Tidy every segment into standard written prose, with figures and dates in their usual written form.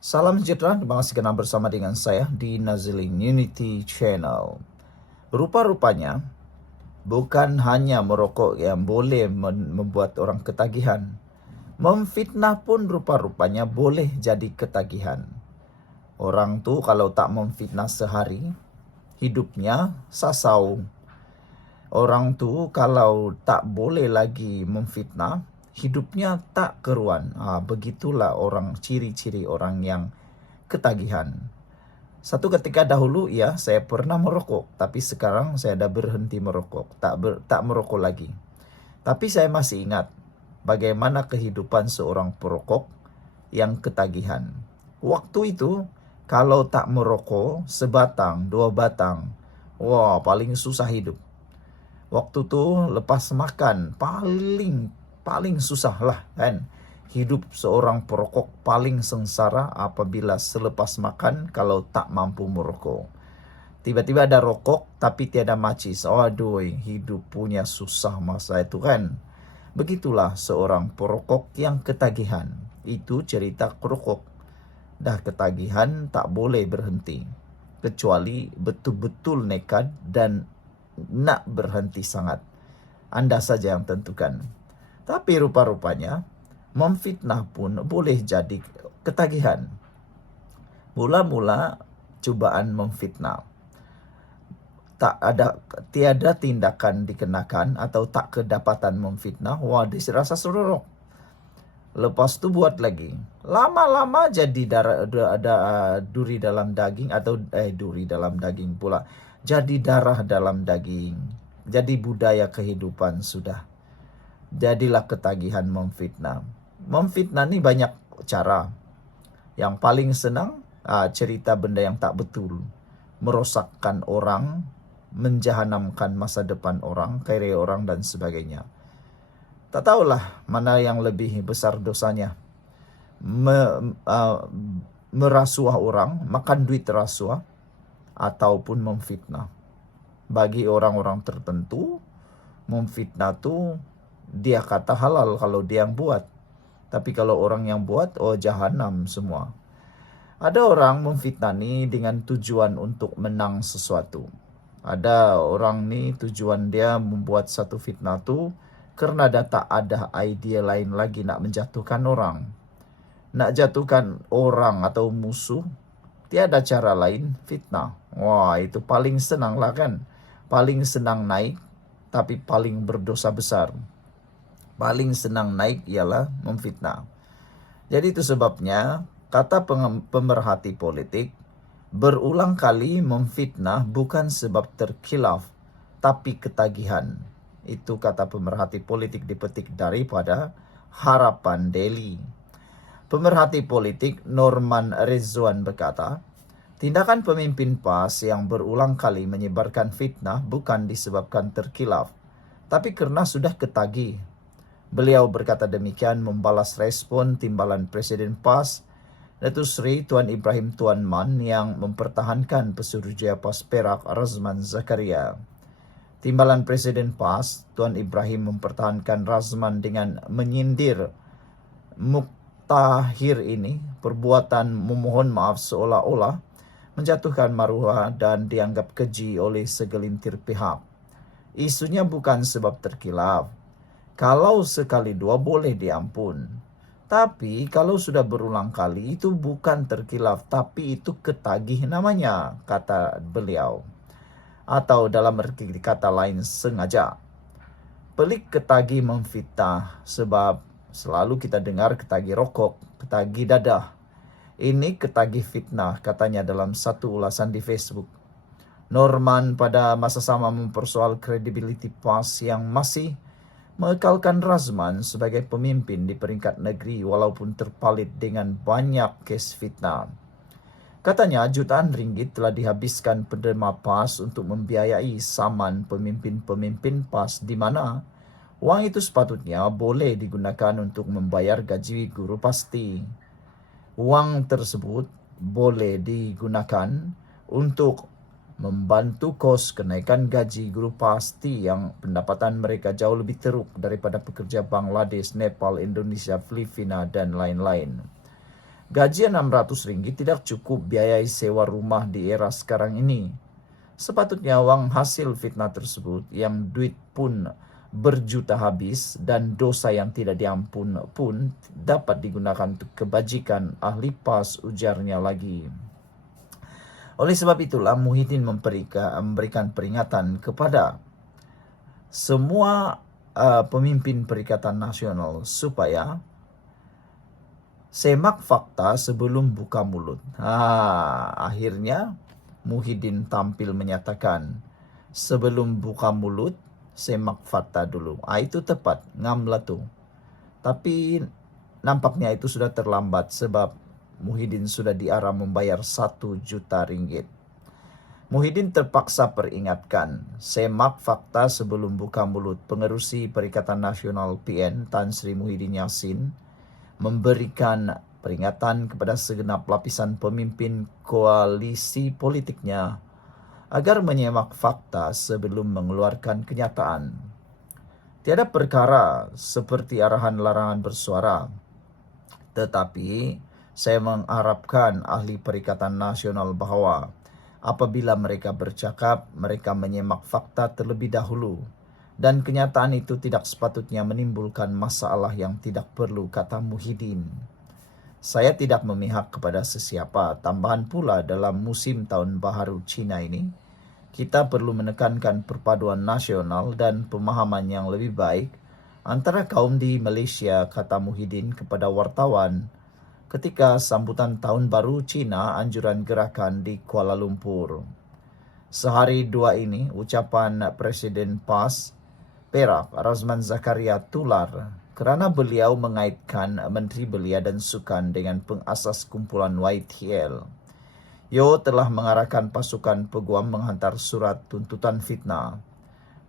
Salam sejahtera, terima kasih karena bersama dengan saya di Naziling Unity Channel. Rupa-rupanya, bukan hanya merokok yang boleh membuat orang ketagihan. Memfitnah pun rupa-rupanya boleh jadi ketagihan. Orang tu kalau tak memfitnah sehari, hidupnya sasau. Orang tu kalau tak boleh lagi memfitnah, hidupnya tak keruan. Begitulah ciri-ciri orang yang ketagihan. Satu ketika dahulu ya saya pernah merokok, tapi sekarang saya dah berhenti merokok, tak merokok lagi. Tapi saya masih ingat bagaimana kehidupan seorang perokok yang ketagihan. Waktu itu kalau tak merokok sebatang, dua batang, wah paling susah hidup. Waktu tu lepas makan paling susah lah kan. Hidup seorang perokok paling sengsara apabila selepas makan kalau tak mampu merokok. Tiba-tiba ada rokok tapi tiada macis. Aduh, hidup punya susah masa itu kan. Begitulah seorang perokok yang ketagihan. Itu cerita perokok. Dah ketagihan tak boleh berhenti. Kecuali betul-betul nekat dan nak berhenti sangat. Anda saja yang tentukan. Tapi rupa-rupanya memfitnah pun boleh jadi ketagihan. Mula-mula cubaan memfitnah, tiada tindakan dikenakan atau tak kedapatan memfitnah, wah dirasa serorok. Lepas tu buat lagi. Lama-lama jadi ada duri dalam daging atau duri dalam daging pula. Jadi darah dalam daging. Jadi budaya kehidupan sudah. Jadilah ketagihan memfitnah. Memfitnah ni banyak cara. Yang paling senang cerita benda yang tak betul. Merosakkan orang, menjahanamkan masa depan orang, karier orang dan sebagainya. Tak tahulah mana yang lebih besar dosanya. Merasuah orang, makan duit rasuah, ataupun memfitnah. Bagi orang-orang tertentu, memfitnah tu dia kata halal kalau dia yang buat. Tapi kalau orang yang buat, oh jahanam semua. Ada orang memfitnah ni dengan tujuan untuk menang sesuatu. Ada orang ni tujuan dia membuat satu fitnah tu karena dah tak ada idea lain lagi nak menjatuhkan orang. Nak jatuhkan orang atau musuh, tiada cara lain, fitnah. Wah, itu paling senang lah kan. Paling senang naik, tapi paling berdosa besar. Paling senang naik ialah memfitnah. Jadi itu sebabnya, kata pemerhati politik, berulang kali memfitnah bukan sebab terkhilaf, tapi ketagihan. Itu kata pemerhati politik dipetik daripada Harapan Daily. Pemerhati politik Norman Rizwan berkata, tindakan pemimpin PAS yang berulang kali menyebarkan fitnah bukan disebabkan terkhilaf, tapi karena sudah ketagih. Beliau berkata demikian membalas respon timbalan Presiden PAS, Datuk Seri Tuan Ibrahim Tuan Man yang mempertahankan Pesuruhjaya PAS Perak Razman Zakaria. Timbalan Presiden PAS, Tuan Ibrahim mempertahankan Razman dengan menyindir Muktahir ini perbuatan memohon maaf seolah-olah menjatuhkan maruah dan dianggap keji oleh segelintir pihak. Isunya bukan sebab terkhilaf. Kalau sekali dua boleh diampun. Tapi kalau sudah berulang kali itu bukan terkhilaf, tapi itu ketagih namanya, kata beliau. Atau dalam arti kata lain sengaja. Pelik ketagih memfitnah sebab selalu kita dengar ketagih rokok, ketagih dadah. Ini ketagih fitnah katanya dalam satu ulasan di Facebook. Norman pada masa sama mempersoal kredibiliti PAS yang masih mengekalkan Razman sebagai pemimpin di peringkat negeri walaupun terpalit dengan banyak kes fitnah. Katanya jutaan ringgit telah dihabiskan penerima PAS untuk membiayai saman pemimpin-pemimpin PAS di mana wang itu sepatutnya boleh digunakan untuk membayar gaji guru pasti. Wang tersebut boleh digunakan untuk membantu kos kenaikan gaji guru pasti yang pendapatan mereka jauh lebih teruk daripada pekerja Bangladesh, Nepal, Indonesia, Filipina dan lain-lain. Gaji RM600 tidak cukup biayai sewa rumah di era sekarang ini. Sepatutnya uang hasil fitnah tersebut yang duit pun berjuta habis dan dosa yang tidak diampun pun dapat digunakan untuk kebajikan, ahli PAS ujarnya lagi. Oleh sebab itulah Muhyiddin memberikan peringatan kepada semua pemimpin Perikatan Nasional supaya semak fakta sebelum buka mulut. Akhirnya Muhyiddin tampil menyatakan, sebelum buka mulut, semak fakta dulu. Itu tepat, ngamla tuh. Tapi nampaknya itu sudah terlambat sebab Muhyiddin sudah diarah membayar 1 juta ringgit. Muhyiddin terpaksa peringatkan, semak fakta sebelum buka mulut. Pengerusi Perikatan Nasional PN Tan Sri Muhyiddin Yassin memberikan peringatan kepada segenap lapisan pemimpin koalisi politiknya agar menyemak fakta sebelum mengeluarkan kenyataan. Tiada perkara seperti arahan larangan bersuara, tetapi saya mengharapkan ahli Perikatan Nasional bahwa apabila mereka bercakap, mereka menyemak fakta terlebih dahulu. Dan kenyataan itu tidak sepatutnya menimbulkan masalah yang tidak perlu, kata Muhyiddin. Saya tidak memihak kepada sesiapa. Tambahan pula dalam musim tahun baharu Cina ini, kita perlu menekankan perpaduan nasional dan pemahaman yang lebih baik antara kaum di Malaysia, kata Muhyiddin kepada wartawan ketika sambutan tahun baru Cina anjuran gerakan di Kuala Lumpur. Sehari dua ini, ucapan Presiden PAS Perak Razman Zakaria tular kerana beliau mengaitkan Menteri Belia dan Sukan dengan pengasas kumpulan YTL. Yo telah mengarahkan pasukan peguam menghantar surat tuntutan fitnah.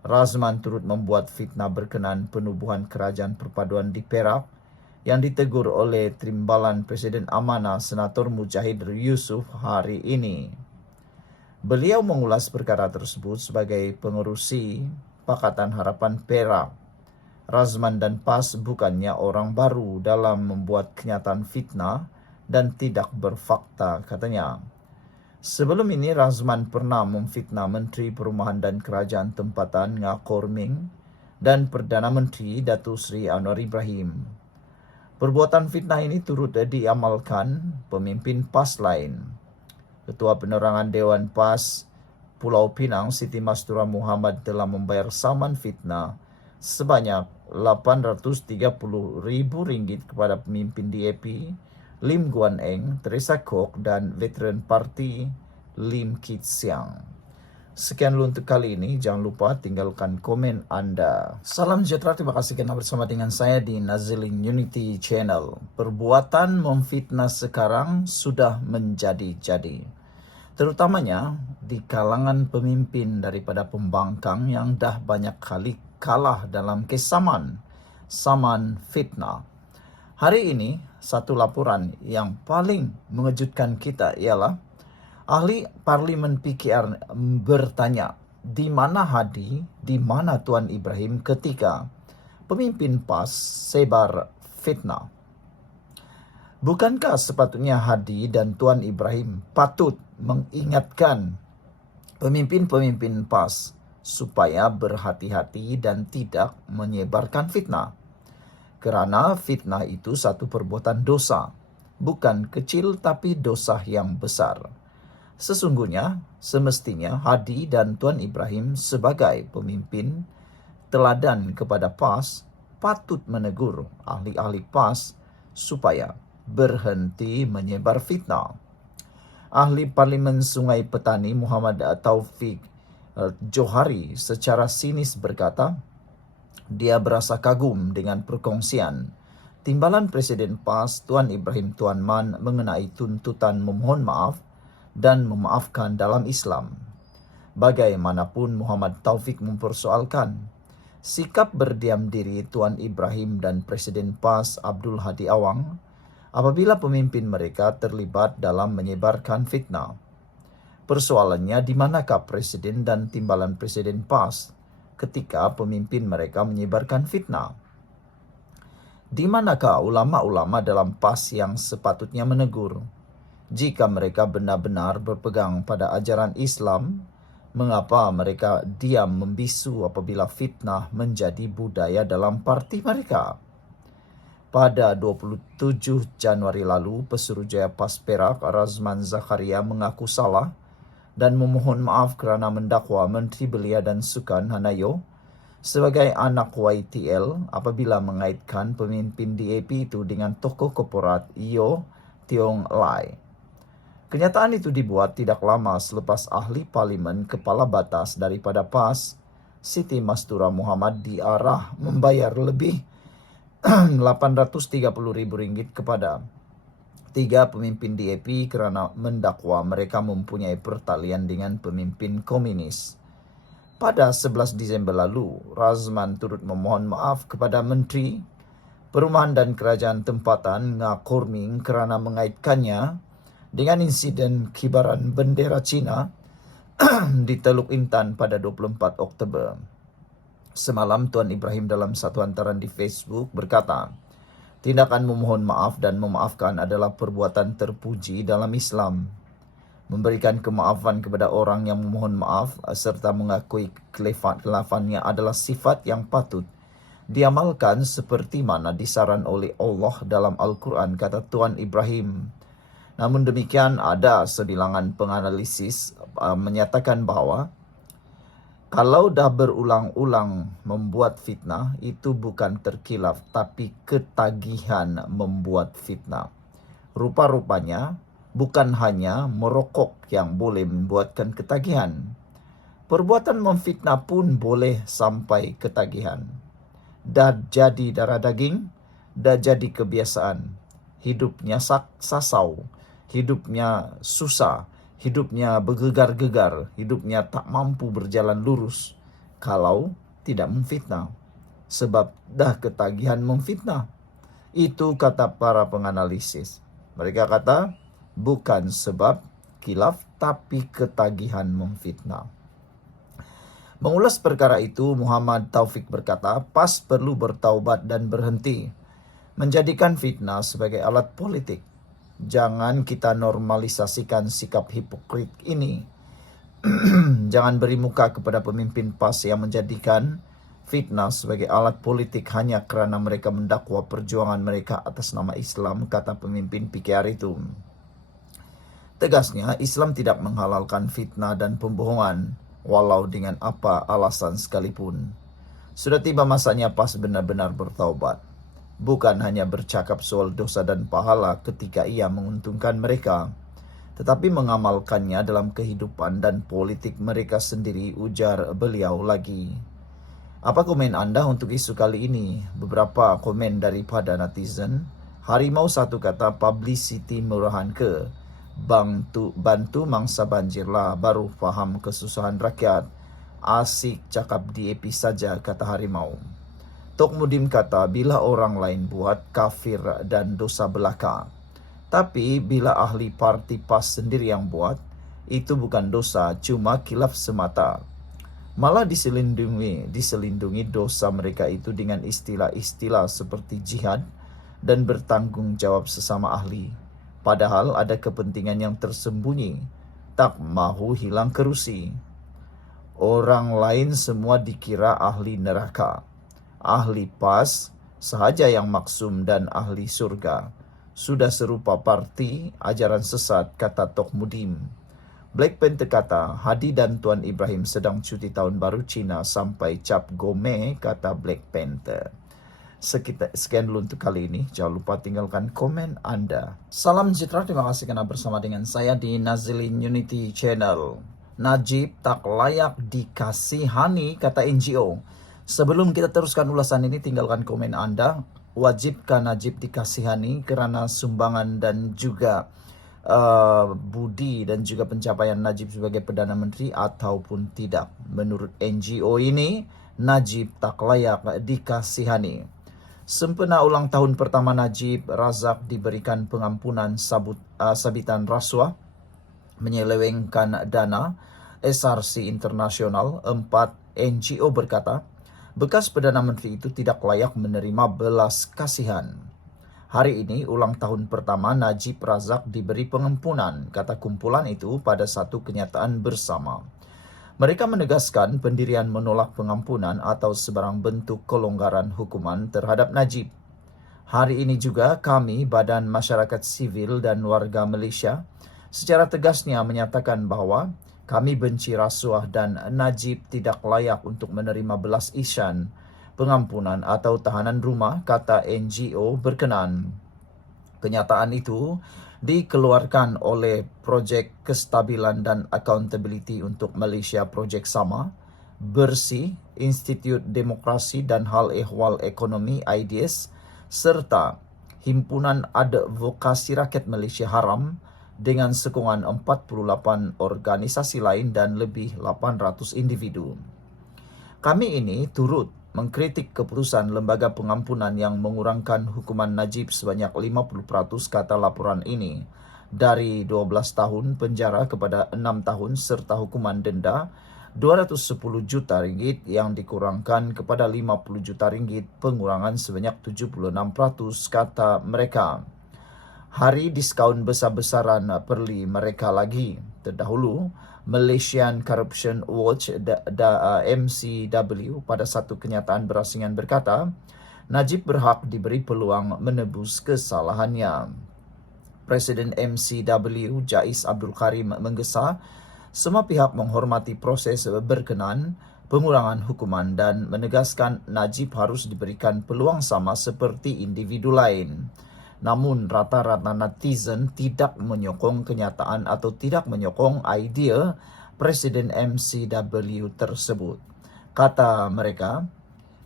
Razman turut membuat fitnah berkenaan penubuhan kerajaan perpaduan di Perak yang ditegur oleh Timbalan Presiden Amanah Senator Mujahid Yusuf hari ini. Beliau mengulas perkara tersebut sebagai pengerusi Pakatan Harapan Perak. Razman dan PAS bukannya orang baru dalam membuat kenyataan fitnah dan tidak berfakta, katanya. Sebelum ini Razman pernah memfitnah Menteri Perumahan dan Kerajaan Tempatan Ngakor Ming dan Perdana Menteri Datuk Seri Anwar Ibrahim. Perbuatan fitnah ini turut diamalkan pemimpin PAS lain. Ketua Penerangan Dewan PAS Pulau Pinang Siti Mastura Muhammad telah membayar saman fitnah sebanyak RM830,000 kepada pemimpin DAP Lim Guan Eng, Teresa Kok dan Veteran Parti Lim Kit Siang. Sekian dulu untuk kali ini. Jangan lupa tinggalkan komen Anda. Salam sejahtera, terima kasih kerana bersama dengan saya di Nazilin Unity Channel. Perbuatan memfitnah sekarang sudah menjadi-jadi. Terutamanya di kalangan pemimpin daripada pembangkang yang dah banyak kali kalah dalam kesaman, saman fitnah. Hari ini, satu laporan yang paling mengejutkan kita ialah ahli Parlimen PKR bertanya, di mana Hadi, di mana Tuan Ibrahim ketika pemimpin PAS sebar fitnah? Bukankah sepatutnya Hadi dan Tuan Ibrahim patut mengingatkan pemimpin-pemimpin PAS supaya berhati-hati dan tidak menyebarkan fitnah? Kerana fitnah itu satu perbuatan dosa, bukan kecil tapi dosa yang besar. Sesungguhnya, semestinya Hadi dan Tuan Ibrahim sebagai pemimpin teladan kepada PAS patut menegur ahli-ahli PAS supaya berhenti menyebar fitnah. Ahli Parlimen Sungai Petani Muhammad Taufik Johari secara sinis berkata, dia berasa kagum dengan perkongsian Timbalan Presiden PAS Tuan Ibrahim Tuan Man mengenai tuntutan memohon maaf dan memaafkan dalam Islam. Bagaimanapun Muhammad Taufik mempersoalkan sikap berdiam diri Tuan Ibrahim dan Presiden PAS Abdul Hadi Awang apabila pemimpin mereka terlibat dalam menyebarkan fitnah. Persoalannya, di manakah Presiden dan Timbalan Presiden PAS ketika pemimpin mereka menyebarkan fitnah? Di manakah ulama-ulama dalam PAS yang sepatutnya menegur? Jika mereka benar-benar berpegang pada ajaran Islam, mengapa mereka diam membisu apabila fitnah menjadi budaya dalam parti mereka? Pada 27 Januari lalu, Pesuruhjaya PAS Perak Razman Zakaria mengaku salah dan memohon maaf kerana mendakwa Menteri Belia dan Sukan Hanayo sebagai anak YTL apabila mengaitkan pemimpin DAP itu dengan tokoh korporat Yeo Tiong Lai. Kenyataan itu dibuat tidak lama selepas ahli parlimen kepala batas daripada PAS, Siti Mastura Muhammad diarah membayar lebih RM830,000 kepada 3 pemimpin DAP kerana mendakwa mereka mempunyai pertalian dengan pemimpin komunis. Pada 11 Disember lalu, Razman turut memohon maaf kepada Menteri Perumahan dan Kerajaan Tempatan Ngakorming kerana mengaitkannya dengan insiden kibaran bendera Cina di Teluk Intan pada 24 Oktober. Semalam Tuan Ibrahim dalam satu hantaran di Facebook berkata, tindakan memohon maaf dan memaafkan adalah perbuatan terpuji dalam Islam. Memberikan kemaafan kepada orang yang memohon maaf serta mengakui kelafannya adalah sifat yang patut diamalkan seperti mana disaran oleh Allah dalam Al-Quran, kata Tuan Ibrahim. Namun demikian, ada sebilangan penganalisis menyatakan bahawa kalau dah berulang-ulang membuat fitnah, itu bukan terkilaf tapi ketagihan membuat fitnah. Rupa-rupanya bukan hanya merokok yang boleh membuatkan ketagihan. Perbuatan memfitnah pun boleh sampai ketagihan. Dah jadi darah daging, dah jadi kebiasaan. Hidupnya sasau, hidupnya susah, hidupnya bergegar-gegar, hidupnya tak mampu berjalan lurus kalau tidak memfitnah. Sebab dah ketagihan memfitnah. Itu kata para penganalisis. Mereka kata bukan sebab khilaf tapi ketagihan memfitnah. Mengulas perkara itu, Muhammad Taufik berkata, PAS perlu bertaubat dan berhenti menjadikan fitnah sebagai alat politik. Jangan kita normalisasikan sikap hipokrit ini. Jangan beri muka kepada pemimpin PAS yang menjadikan fitnah sebagai alat politik hanya kerana mereka mendakwa perjuangan mereka atas nama Islam, kata pemimpin PKR itu. Tegasnya, Islam tidak menghalalkan fitnah dan pembohongan, walau dengan apa alasan sekalipun. Sudah tiba masanya PAS benar-benar bertaubat. Bukan hanya bercakap soal dosa dan pahala ketika ia menguntungkan mereka, tetapi mengamalkannya dalam kehidupan dan politik mereka sendiri, ujar beliau lagi. Apa komen anda untuk isu kali ini? Beberapa komen daripada netizen. Harimau satu kata, publicity murahan ke? Bantu mangsa banjir lah, baru faham kesusahan rakyat. Asik cakap DAP saja, kata Harimau. Tok Mudim kata, bila orang lain buat, kafir dan dosa belaka. Tapi bila ahli parti PAS sendiri yang buat, itu bukan dosa, cuma khilaf semata. Malah diselindungi dosa mereka itu dengan istilah-istilah seperti jihad dan bertanggung jawab sesama ahli. Padahal ada kepentingan yang tersembunyi, tak mahu hilang kerusi. Orang lain semua dikira ahli neraka. Ahli PAS sahaja yang maksum dan ahli surga. Sudah serupa parti ajaran sesat, kata Tok Mudim. Black Panther kata, Hadi dan Tuan Ibrahim sedang cuti tahun baru Cina sampai cap gome, kata Black Panther. Sekian dulu untuk kali ini. Jangan lupa tinggalkan komen anda. Salam sejahtera, terima kasih karena bersama dengan saya di Nazilin Unity Channel. Najib tak layak dikasihani, kata NGO. Sebelum kita teruskan ulasan ini, tinggalkan komen anda. Wajibkah Najib dikasihani kerana sumbangan dan juga budi dan juga pencapaian Najib sebagai Perdana Menteri ataupun tidak? Menurut NGO ini, Najib tak layak dikasihani. Sempena ulang tahun pertama Najib Razak diberikan pengampunan sabitan rasuah menyelewengkan dana SRC Internasional. 4 NGO berkata, Bekas Perdana Menteri itu tidak layak menerima belas kasihan. Hari ini ulang tahun pertama Najib Razak diberi pengampunan, kata kumpulan itu pada satu kenyataan bersama. Mereka menegaskan pendirian menolak pengampunan atau sebarang bentuk kelonggaran hukuman terhadap Najib. Hari ini juga kami, Badan Masyarakat Sivil dan Warga Malaysia, secara tegasnya menyatakan bahwa kami benci rasuah dan Najib tidak layak untuk menerima belas ihsan, pengampunan atau tahanan rumah, kata NGO berkenan. Kenyataan itu dikeluarkan oleh Projek Kestabilan dan Accountability untuk Malaysia Projek Sama, Bersih, Institut Demokrasi dan Hal Ehwal Ekonomi IDS, serta Himpunan Advokasi Rakyat Malaysia Haram dengan sokongan 48 organisasi lain dan lebih 800 individu. Kami ini turut mengkritik keputusan lembaga pengampunan yang mengurangkan hukuman Najib sebanyak 50%, kata laporan ini, dari 12 tahun penjara kepada 6 tahun serta hukuman denda 210 juta ringgit yang dikurangkan kepada 50 juta ringgit, pengurangan sebanyak 76%, kata mereka. Hari diskaun besar-besaran perli mereka lagi. Terdahulu, Malaysian Corruption Watch MCW pada satu kenyataan berasingan berkata, Najib berhak diberi peluang menebus kesalahannya. Presiden MCW Jais Abdul Karim menggesa semua pihak menghormati proses berkenan pengurangan hukuman dan menegaskan Najib harus diberikan peluang sama seperti individu lain. Namun rata-rata netizen tidak menyokong kenyataan atau tidak menyokong idea Presiden MCW tersebut. Kata mereka,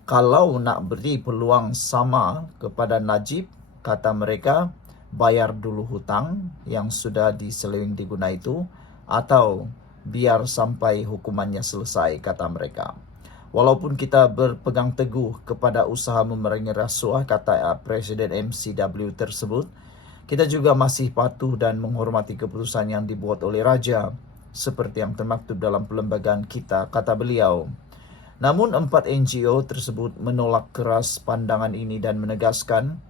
kalau nak beri peluang sama kepada Najib, kata mereka, bayar dulu hutang yang sudah diseleweng diguna itu, atau biar sampai hukumannya selesai, kata mereka. Walaupun kita berpegang teguh kepada usaha memerangi rasuah, kata Presiden MCW tersebut, kita juga masih patuh dan menghormati keputusan yang dibuat oleh Raja, seperti yang termaktub dalam perlembagaan kita, kata beliau. Namun 4 NGO tersebut menolak keras pandangan ini dan menegaskan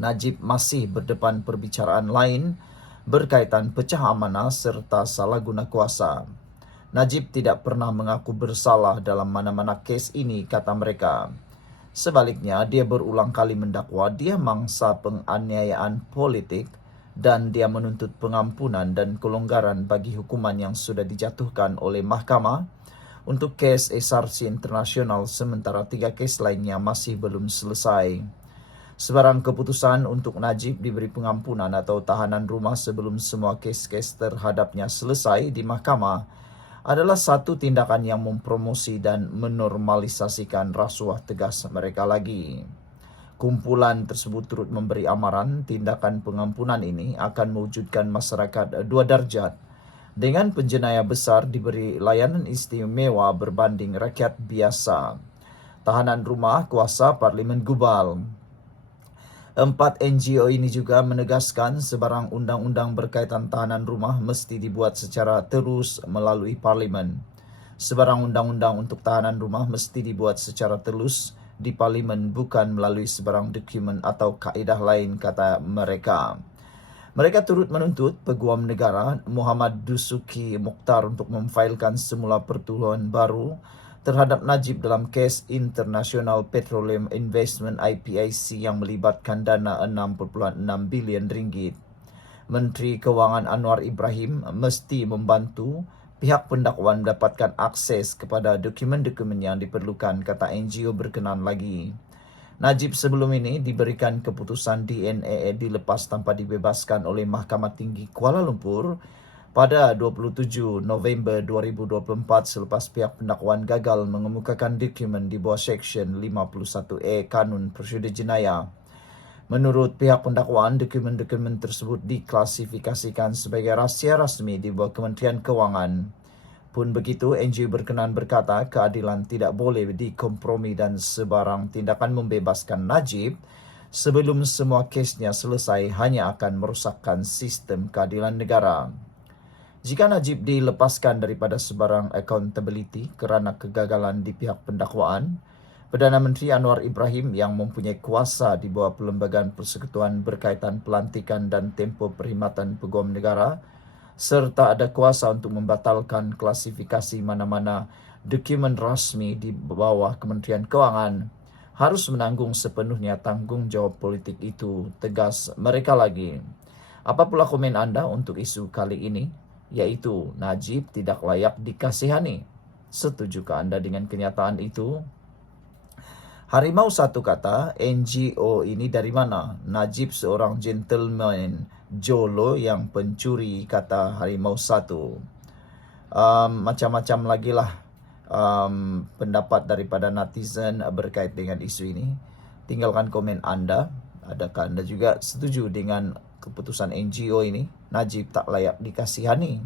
Najib masih berdepan perbicaraan lain berkaitan pecah amanah serta salah guna kuasa. Najib tidak pernah mengaku bersalah dalam mana-mana kes ini, kata mereka. Sebaliknya, dia berulang kali mendakwa dia mangsa penganiayaan politik dan dia menuntut pengampunan dan kelonggaran bagi hukuman yang sudah dijatuhkan oleh mahkamah untuk kes SRC internasional, sementara 3 kes lainnya masih belum selesai. Sebarang keputusan untuk Najib diberi pengampunan atau tahanan rumah sebelum semua kes-kes terhadapnya selesai di mahkamah adalah satu tindakan yang mempromosi dan menormalisasikan rasuah, tegas mereka lagi. Kumpulan tersebut turut memberi amaran tindakan pengampunan ini akan mewujudkan masyarakat 2 darjat dengan penjenayah besar diberi layanan istimewa berbanding rakyat biasa. Tahanan rumah kuasa Parlimen Gubal. 4 NGO ini juga menegaskan sebarang undang-undang berkaitan tahanan rumah mesti dibuat secara terus melalui Parlimen. Sebarang undang-undang untuk tahanan rumah mesti dibuat secara terus di Parlimen, bukan melalui sebarang dokumen atau kaedah lain, kata mereka. Mereka turut menuntut Peguam Negara Muhammad Dusuki Mokhtar untuk memfailkan semula pertuduhan baru terhadap Najib dalam kes International Petroleum Investment IPIC yang melibatkan dana 6.6 bilion ringgit. Menteri Kewangan Anwar Ibrahim mesti membantu pihak pendakwa mendapatkan akses kepada dokumen-dokumen yang diperlukan, kata NGO berkenan lagi. Najib sebelum ini diberikan keputusan DNA dilepas tanpa dibebaskan oleh Mahkamah Tinggi Kuala Lumpur pada 27 November 2024 selepas pihak pendakwaan gagal mengemukakan dokumen di bawah Seksyen 51A Kanun Prosedur Jenayah. Menurut pihak pendakwaan, dokumen-dokumen tersebut diklasifikasikan sebagai rahsia rasmi di bawah Kementerian Kewangan. Pun begitu, NGO berkenan berkata keadilan tidak boleh dikompromi dan sebarang tindakan membebaskan Najib sebelum semua kesnya selesai hanya akan merosakkan sistem keadilan negara. Jika Najib dilepaskan daripada sebarang accountability kerana kegagalan di pihak pendakwaan, Perdana Menteri Anwar Ibrahim yang mempunyai kuasa di bawah Perlembagaan Persekutuan berkaitan pelantikan dan tempoh perkhidmatan Peguam Negara serta ada kuasa untuk membatalkan klasifikasi mana-mana dokumen rasmi di bawah Kementerian Kewangan harus menanggung sepenuhnya tanggungjawab politik itu, tegas mereka lagi. Apa pula komen anda untuk isu kali ini, yaitu Najib tidak layak dikasihani? Setujukah anda dengan kenyataan itu? Harimau satu kata, NGO ini dari mana? Najib seorang gentleman jolo yang pencuri, kata Harimau satu. Macam-macam lagi lah pendapat daripada netizen berkait dengan isu ini. Tinggalkan komen anda. Adakah anda juga setuju dengan keputusan NGO ini? Najib tak layak dikasihani.